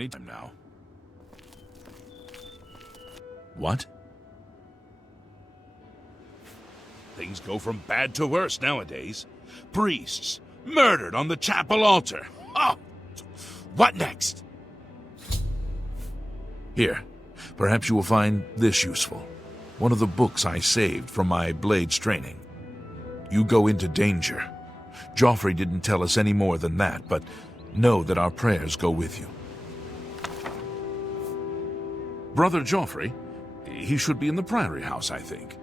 Anytime now. What? Things go from bad to worse nowadays. Priests murdered on the chapel altar. Oh! What next? Here, perhaps you will find this useful. One of the books I saved from my blades training. You go into danger. Joffrey didn't tell us any more than that, but know that our prayers go with you. Brother Joffrey? He should be in the Priory House, I think.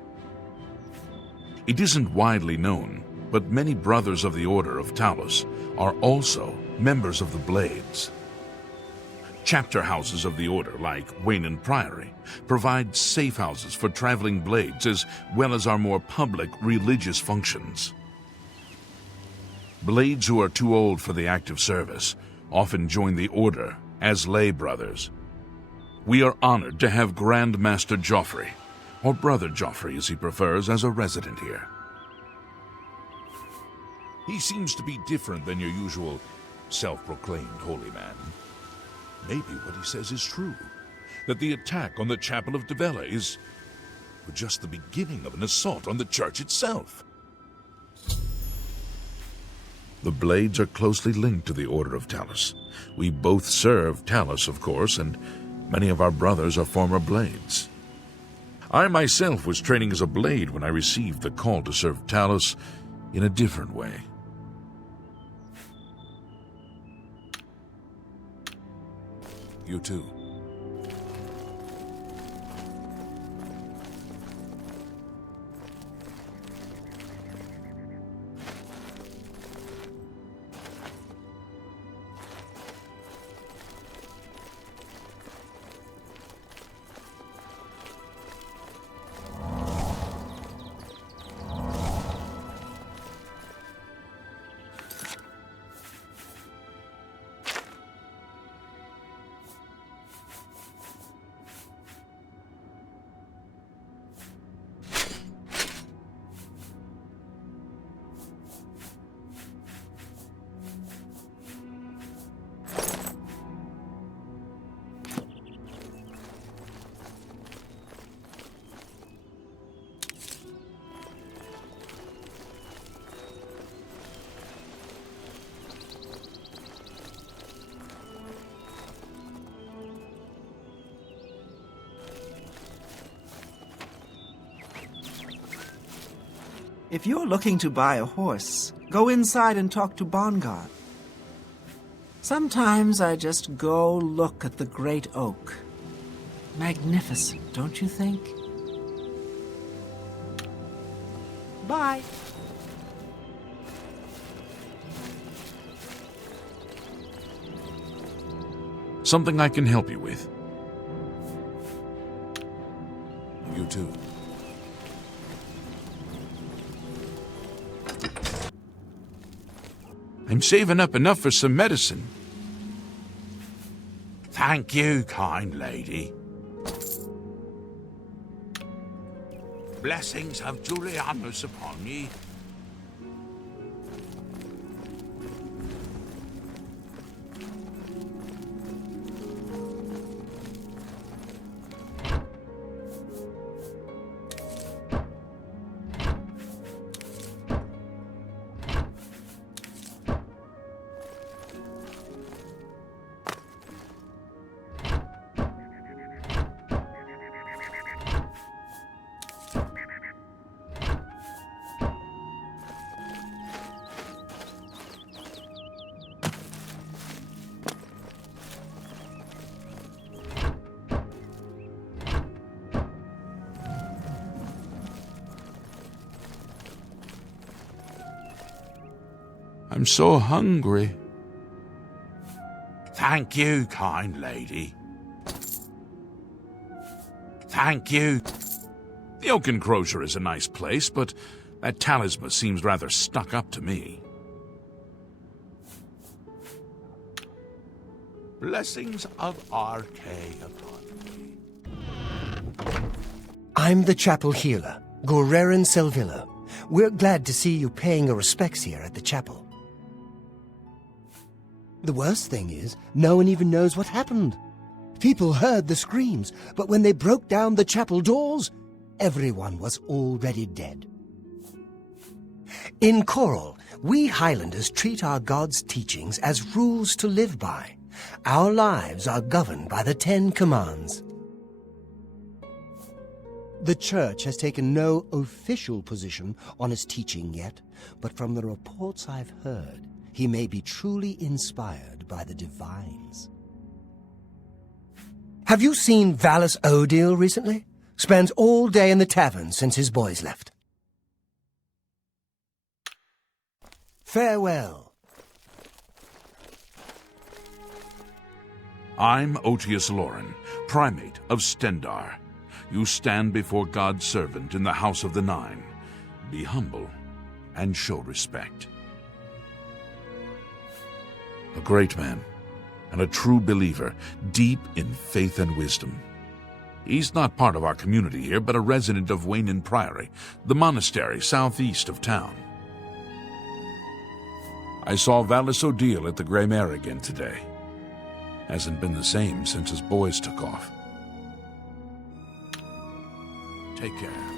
It isn't widely known, but many brothers of the Order of Talos are also members of the Blades. Chapter houses of the Order, like Wayland Priory, provide safe houses for traveling blades as well as our more public religious functions. Blades who are too old for the active service often join the Order as lay brothers. We are honored to have Grand Master Joffrey, or Brother Joffrey as he prefers, as a resident here. He seems to be different than your usual self-proclaimed holy man. Maybe what he says is true, that the attack on the Chapel of Devella is just the beginning of an assault on the church itself. The Blades are closely linked to the Order of Talos. We both serve Talos, of course, and many of our brothers are former Blades. I myself was training as a Blade when I received the call to serve Talos in a different way. You too. If you're looking to buy a horse, go inside and talk to Bongard. Sometimes I just go look at the great oak. Magnificent, don't you think? Bye. Something I can help you with. You too. I'm saving up enough for some medicine. Thank you, kind lady. Blessings of Julianus upon ye. I'm so hungry. Thank you, kind lady. Thank you. The Oak Enclosure is a nice place, but that talisman seems rather stuck up to me. Blessings of RK upon me. I'm the chapel healer, Gorerin Selvilla. We're glad to see you paying your respects here at the chapel. The worst thing is, no one even knows what happened. People heard the screams, but when they broke down the chapel doors, everyone was already dead. In Coral, we Highlanders treat our God's teachings as rules to live by. Our lives are governed by the 10 Commands. The Church has taken no official position on his teaching yet, but from the reports I've heard, he may be truly inspired by the divines. Have you seen Valus Odile recently? Spends all day in the tavern since his boys left. Farewell. I'm Otius Loren, primate of Stendar. You stand before God's servant in the House of the Nine. Be humble and show respect. A great man and a true believer, deep in faith and wisdom. He's not part of our community here, but a resident of Waynin Priory, the monastery southeast of town. I saw Valus Odile at the Grey Mare again today. Hasn't been the same since his boys took off. Take care.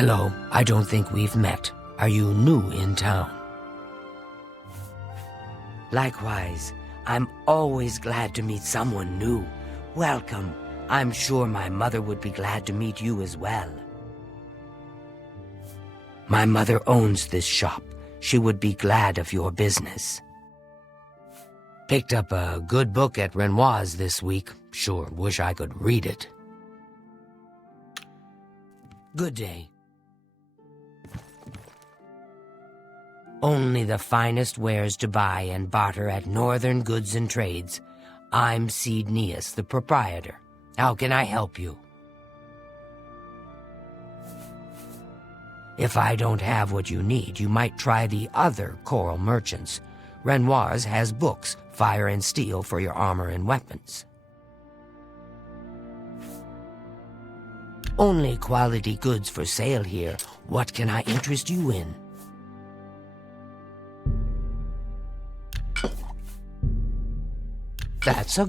Hello, I don't think we've met. Are you new in town? Likewise, I'm always glad to meet someone new. Welcome. I'm sure my mother would be glad to meet you as well. My mother owns this shop. She would be glad of your business. Picked up a good book at Renoir's this week. Sure wish I could read it. Good day. Only the finest wares to buy and barter at Northern Goods and Trades. I'm Cid Neas, the proprietor. How can I help you? If I don't have what you need, you might try the other coral merchants. Renoir's has books, fire and steel for your armor and weapons. Only quality goods for sale here. What can I interest you in? That's a...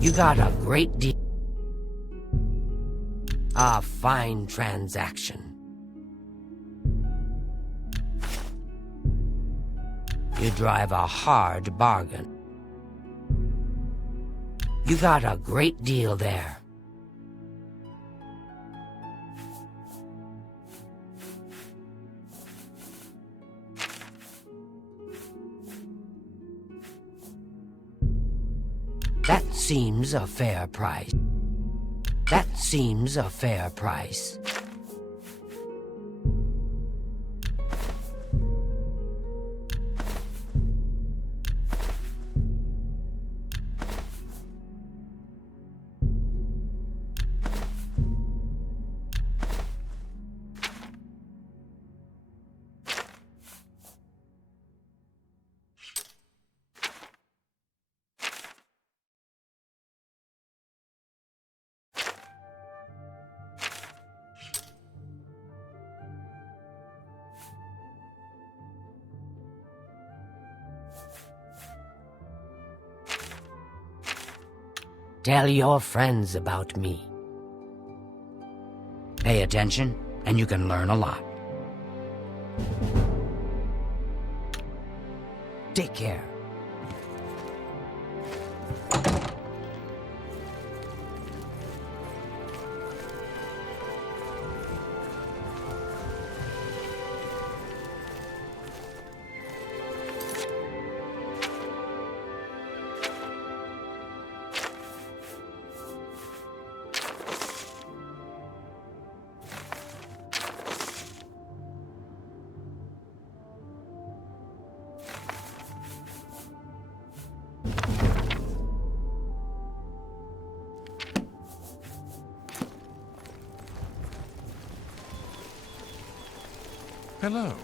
You got a great deal. A fine transaction. You drive a hard bargain. You got a great deal there. That seems a fair price. That seems a fair price. Tell your friends about me. Pay attention, and you can learn a lot. Take care. Hello.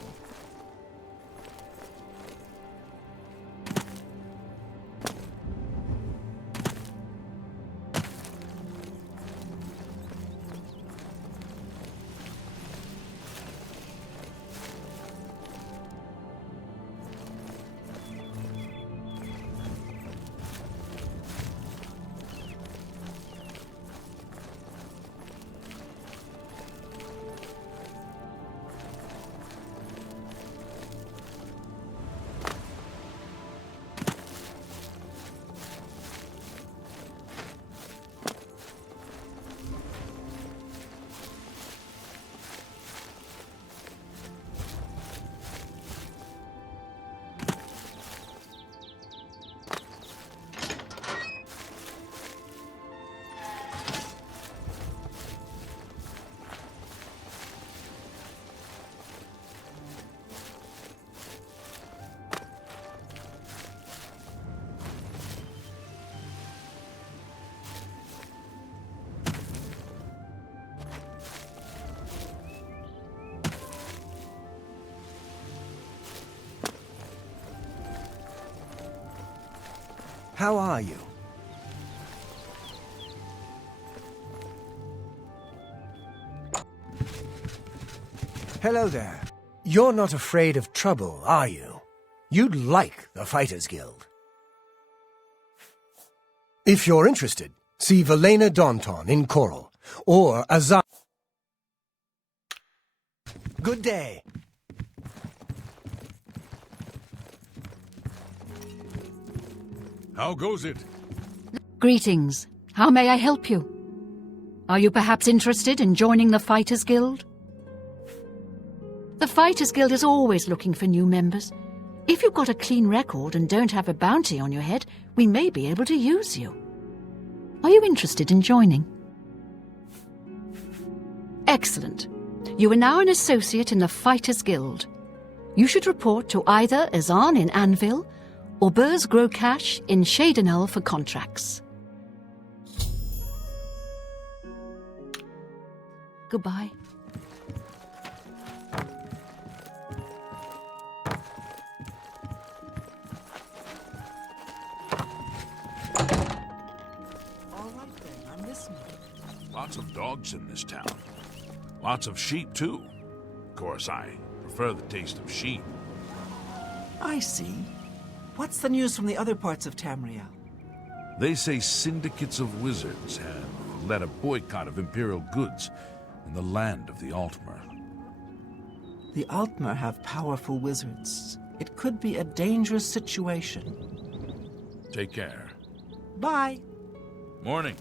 How are you? Hello there. You're not afraid of trouble, are you? You'd like the Fighters Guild. If you're interested, see Velena Daunton in Coral, or Azar. Good day. How goes it? Greetings. How may I help you? Are you perhaps interested in joining the Fighters Guild? The Fighters Guild is always looking for new members. If you've got a clean record and don't have a bounty on your head, we may be able to use you. Are you interested in joining? Excellent. You are now an associate in the Fighters Guild. You should report to either Azan in Anvil or Burrs Grocash in Shadenel for contracts. Goodbye. All right then, I'm listening. Lots of dogs in this town. Lots of sheep, too. Of course, I prefer the taste of sheep. I see. What's the news from the other parts of Tamriel? They say syndicates of wizards have led a boycott of imperial goods in the land of the Altmer. The Altmer have powerful wizards. It could be a dangerous situation. Take care. Bye. Morning.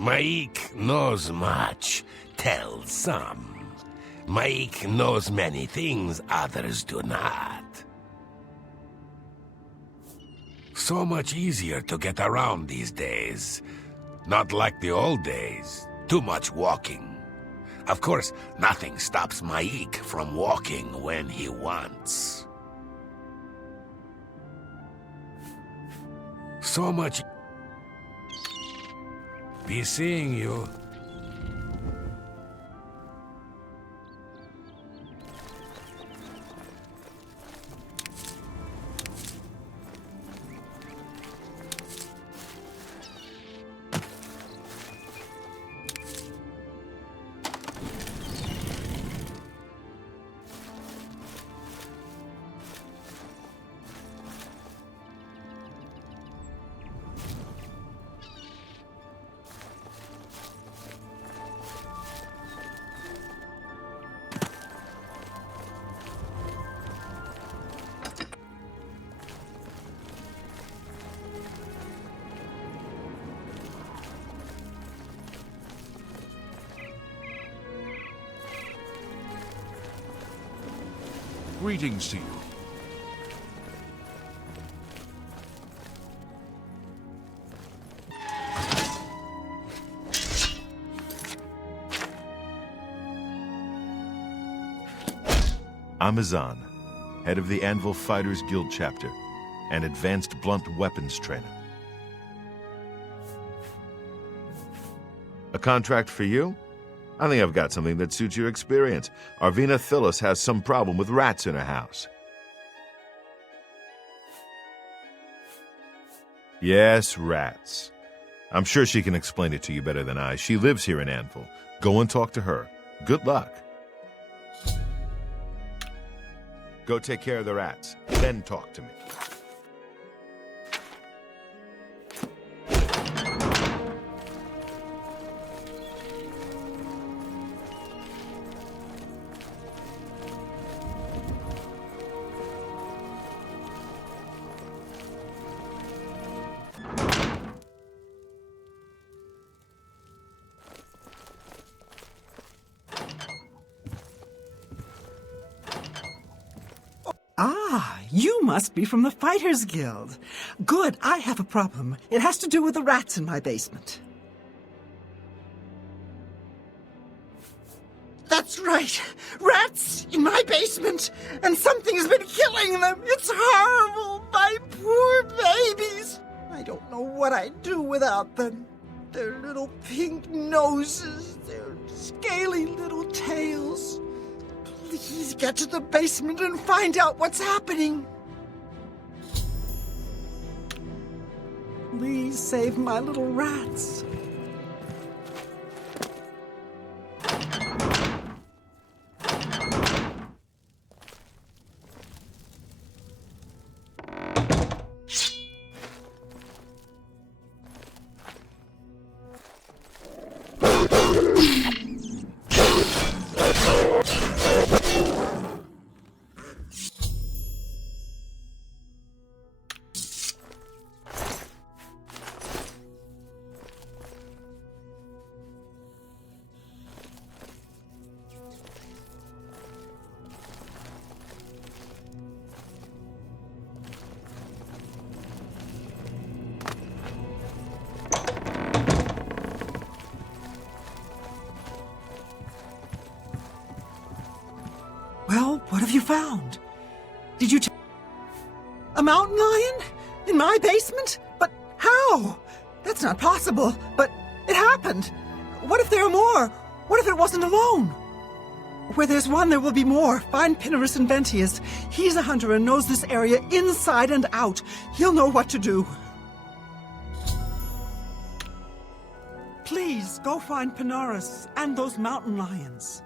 Maik knows much, tells some. Maik knows many things others do not. So much easier to get around these days. Not like the old days. Too much walking. Of course, nothing stops Maik from walking when he wants. So much... Be seeing you. Greetings to you. Amazon, head of the Anvil Fighters Guild chapter, and advanced blunt weapons trainer. A contract for you? I think I've got something that suits your experience. Arvina Phyllis has some problem with rats in her house. Yes, rats. I'm sure she can explain it to you better than I. She lives here in Anvil. Go and talk to her. Good luck. Go take care of the rats, then talk to me. Ah, you must be from the Fighters Guild. Good, I have a problem. It has to do with the rats in my basement. That's right. Rats in my basement, and something has been killing them. It's horrible. My poor babies. I don't know what I'd do without them. Their little pink noses, their scaly little tails. Please get to the basement and find out what's happening. Please save my little rats. Well, what have you found? Did you a mountain lion? In my basement? But how? That's not possible. But it happened. What if there are more? What if it wasn't alone? Where there's one, there will be more. Find Pinarus Inventius. He's a hunter and knows this area inside and out. He'll know what to do. Please, go find Pinarus and those mountain lions.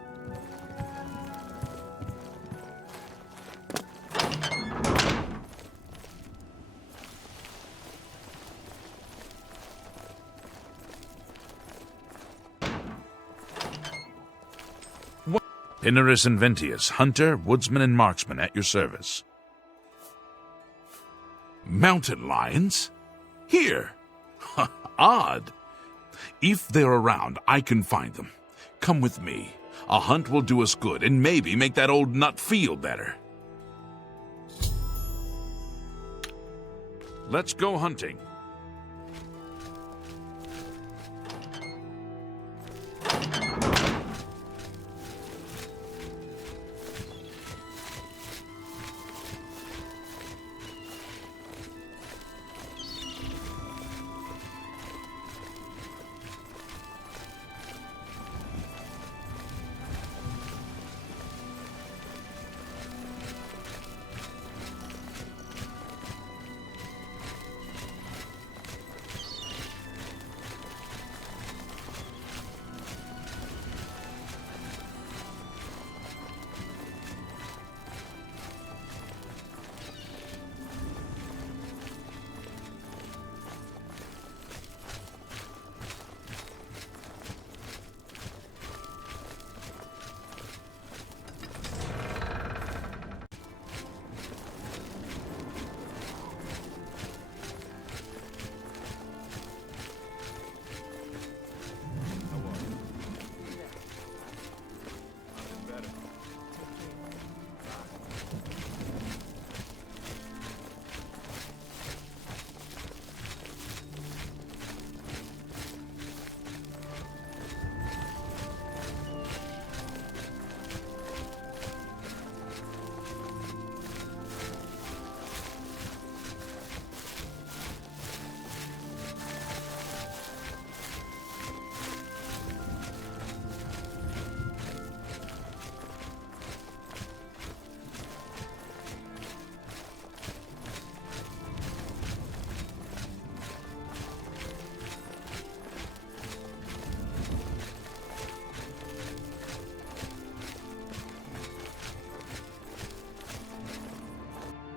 Pinarus Inventius, hunter, woodsman, and marksman at your service. Mountain lions? Here! Odd. If they're around, I can find them. Come with me. A hunt will do us good, and maybe make that old nut feel better. Let's go hunting.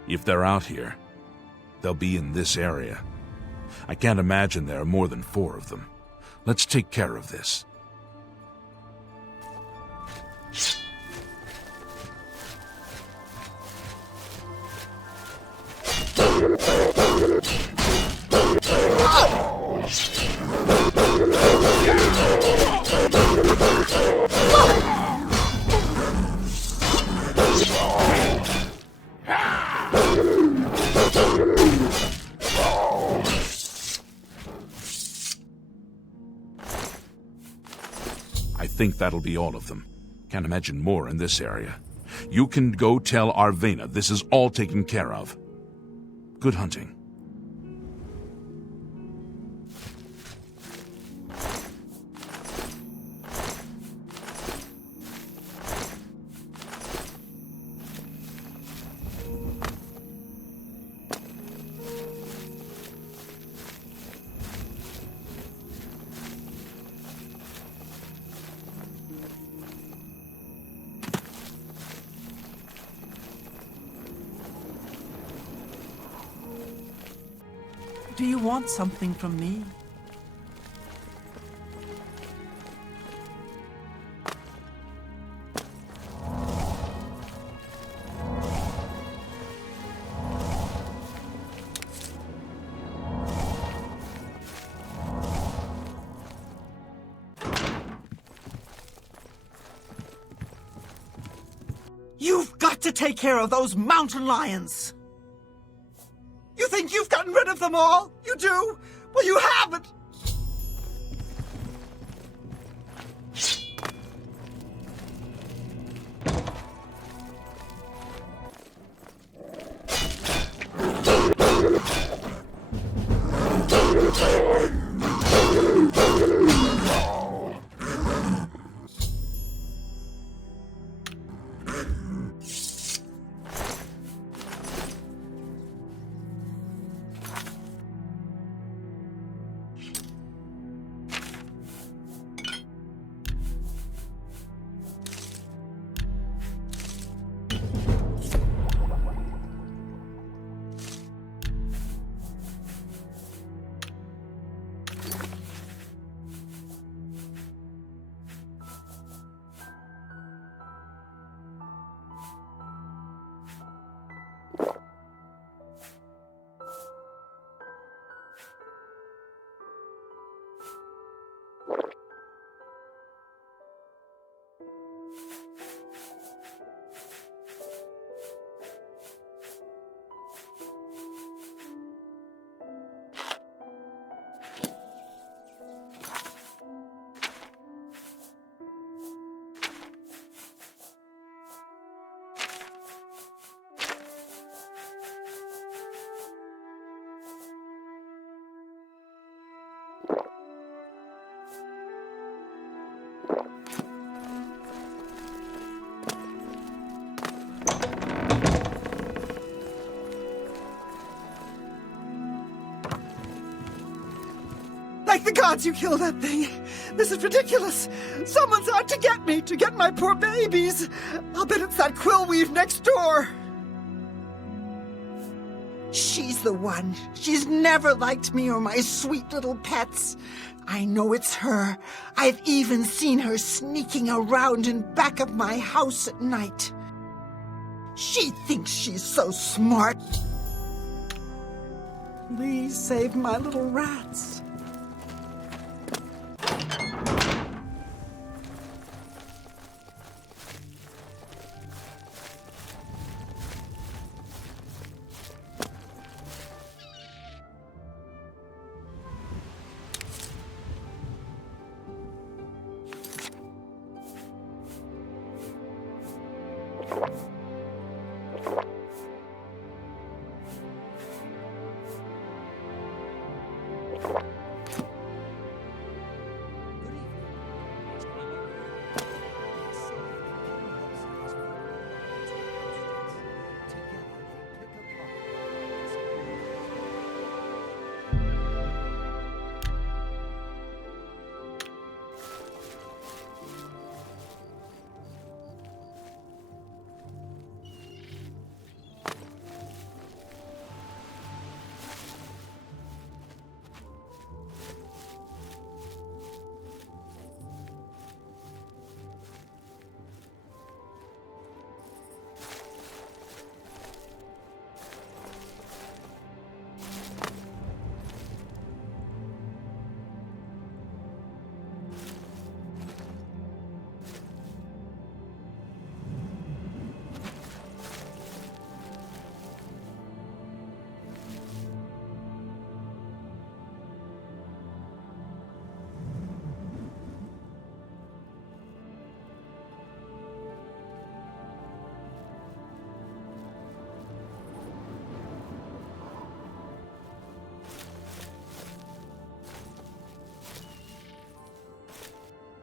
If they're out here, they'll be in this area. I can't imagine there are more than 4 of them. Let's take care of this. I think that'll be all of them. Can't imagine more in this area. You can go tell Arvena this is all taken care of. Good hunting. Do you want something from me? You've got to take care of those mountain lions! You think you've gotten rid of them all? You do? Well, you haven't! Thank the gods you killed that thing! This is ridiculous! Someone's out to get me, to get my poor babies! I'll bet it's that quillweave next door! She's the one. She's never liked me or my sweet little pets. I know it's her. I've even seen her sneaking around in back of my house at night. She thinks she's so smart. Please save my little rats.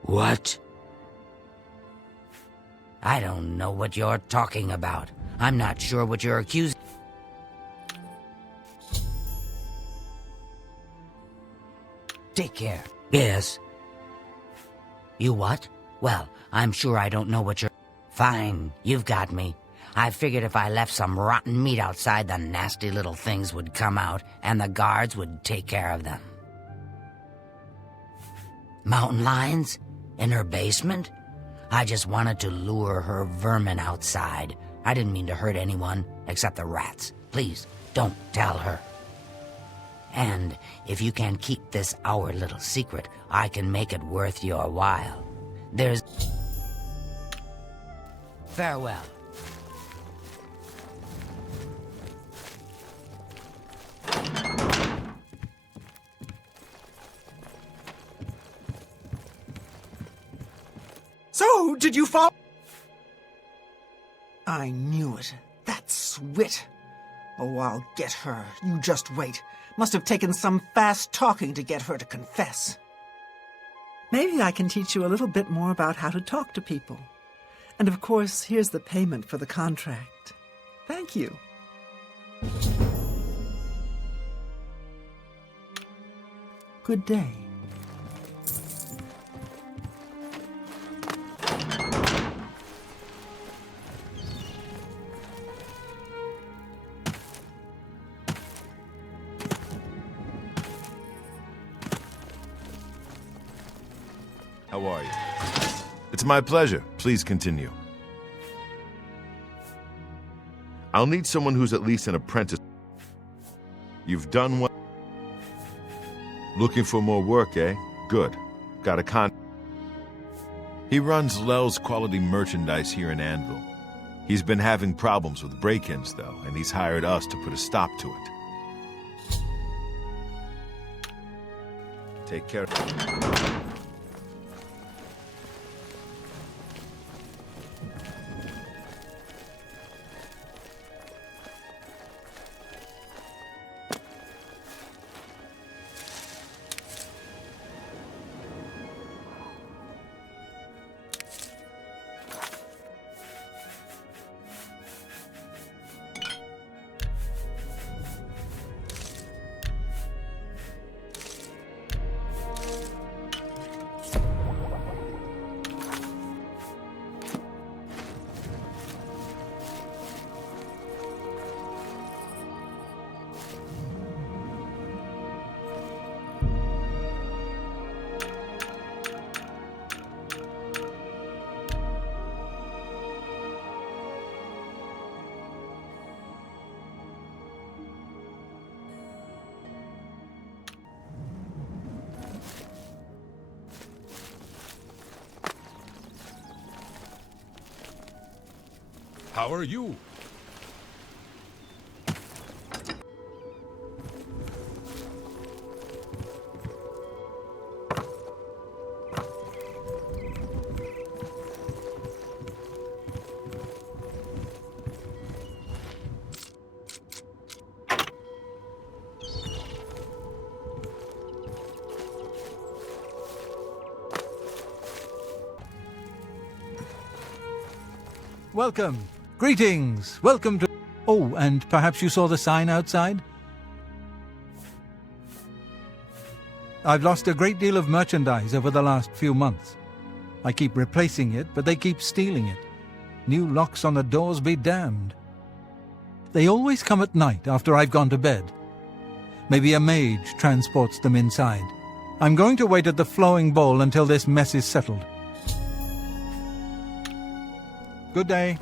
What? I don't know what you're talking about. I'm not sure what you're accusing. Take care. Yes. You what? Well, I'm sure I don't know what you're... Fine, you've got me. I figured if I left some rotten meat outside, the nasty little things would come out, and the guards would take care of them. Mountain lions? In her basement? I just wanted to lure her vermin outside. I didn't mean to hurt anyone, except the rats. Please, don't tell her. And if you can keep this our little secret, I can make it worth your while. There's... Farewell. So, did you fall? I knew it. That Swit. Oh, I'll get her. You just wait. Must have taken some fast talking to get her to confess. Maybe I can teach you a little bit more about how to talk to people. And of course, here's the payment for the contract. Thank you. Good day. How are you? It's my pleasure. Please continue. I'll need someone who's at least an apprentice. You've done well. Looking for more work, eh? Good. Got a con... He runs Lel's quality merchandise here in Anvil. He's been having problems with break-ins, though, and he's hired us to put a stop to it. Take care. How are you? Welcome. Greetings. Welcome to... Oh, and perhaps you saw the sign outside? I've lost a great deal of merchandise over the last few months. I keep replacing it, but they keep stealing it. New locks on the doors be damned. They always come at night after I've gone to bed. Maybe a mage transports them inside. I'm going to wait at the flowing bowl until this mess is settled. Good day.